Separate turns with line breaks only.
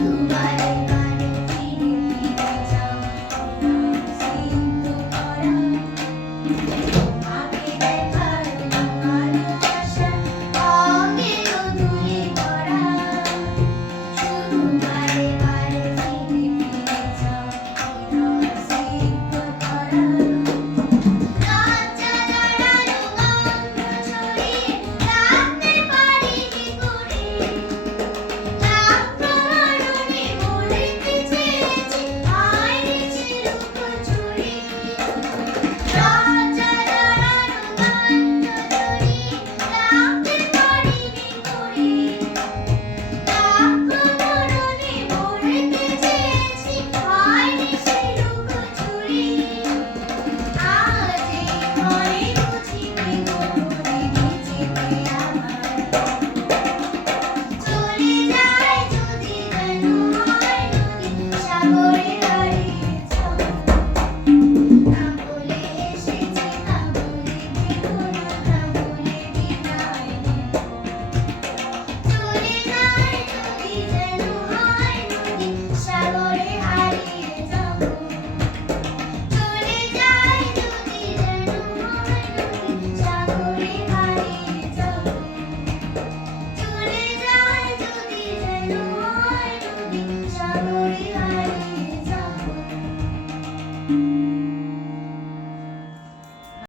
you, my